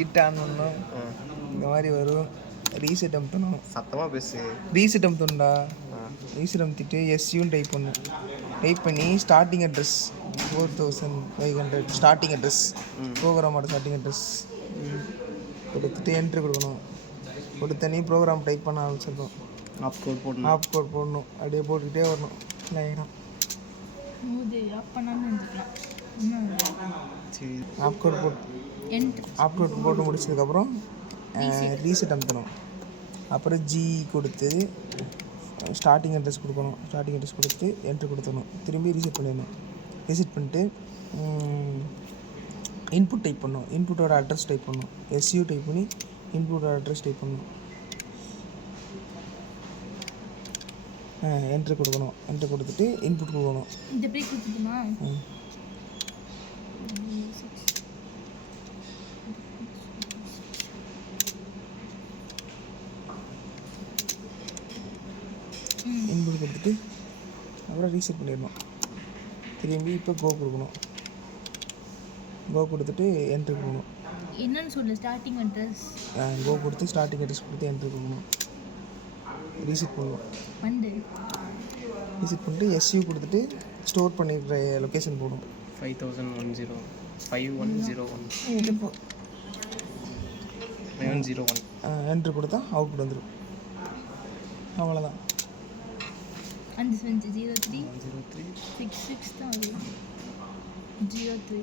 கிட்ட ஆன் பண்ணணும். இந்த மாதிரி வரும். ரீசெட் அமுத்தணும். சத்தமாக பேசு. ரீசெட் அமுத்தணும்டா. ரீசெட் அமுத்திட்டு எஸ்யூன்னு டைப் பண்ணு. டைப் பண்ணி ஸ்டார்டிங் அட்ரஸ் 4500 ஸ்டார்டிங் அட்ரஸ் ப்ரோக்ராமோட ஸ்டார்டிங் அட்ரஸ் கொடுத்துட்டு என்ட்ரி கொடுக்கணும். கொடுத்தனே ப்ரோக்ராம் டைப் பண்ண ஆரம்பிச்சிருக்கோம். ஆப் கோட் போடணும். அப்படியே போட்டுக்கிட்டே வரணும். லைனாக ஆப் கோட் போட்டு முடிச்சதுக்கப்புறம் ரீசெட் அமுத்தணும். அப்புறம் ஜி கொடுத்து ஸ்டார்டிங் அட்ரஸ் கொடுக்கணும். ஸ்டார்டிங் அட்ரஸ் கொடுத்து என்ட்ரி கொடுத்துடணும். திரும்பி ரீசெட் பண்ணிடணும். ரீசெட் பண்ணிட்டு இன்புட் டைப் பண்ணணும். இன்புட்டோட அட்ரஸ் டைப் பண்ணணும். எஸ்யூ டைப் பண்ணி இன்புட்டோட அட்ரஸ் டைப் பண்ணணும். என்ட்ரி கொடுக்கணும். என்ட்ரி கொடுத்துட்டு இன்புட் கொடுக்கணும். இன்புட் கொடுத்துட்டு அப்புறம் ரீசெட் பண்ணிடணும். திரும்பி இப்போ கோ கொடுக்கணும். கோ கொடுத்துட்டு என்ட்ரி கொடுக்கணும். என்னன்னு சொல்லு. ஸ்டார்டிங் அட்ரஸ் கோ கொடுத்து ஸ்டார்டிங் அட்ரஸ் கொடுத்து என்ட்ரி கொடுக்கணும். ரீசெட் பண்ணணும். ரீசெட் பண்ணிட்டு எஸ்யூ கொடுத்துட்டு ஸ்டோர் பண்ணிக்கிற லொக்கேஷன் போடும். 5101 என்ட்ரி கொடுத்தா அவுட்புட் வந்துடும். அவ்வளோதான். 0503 66 தான் 03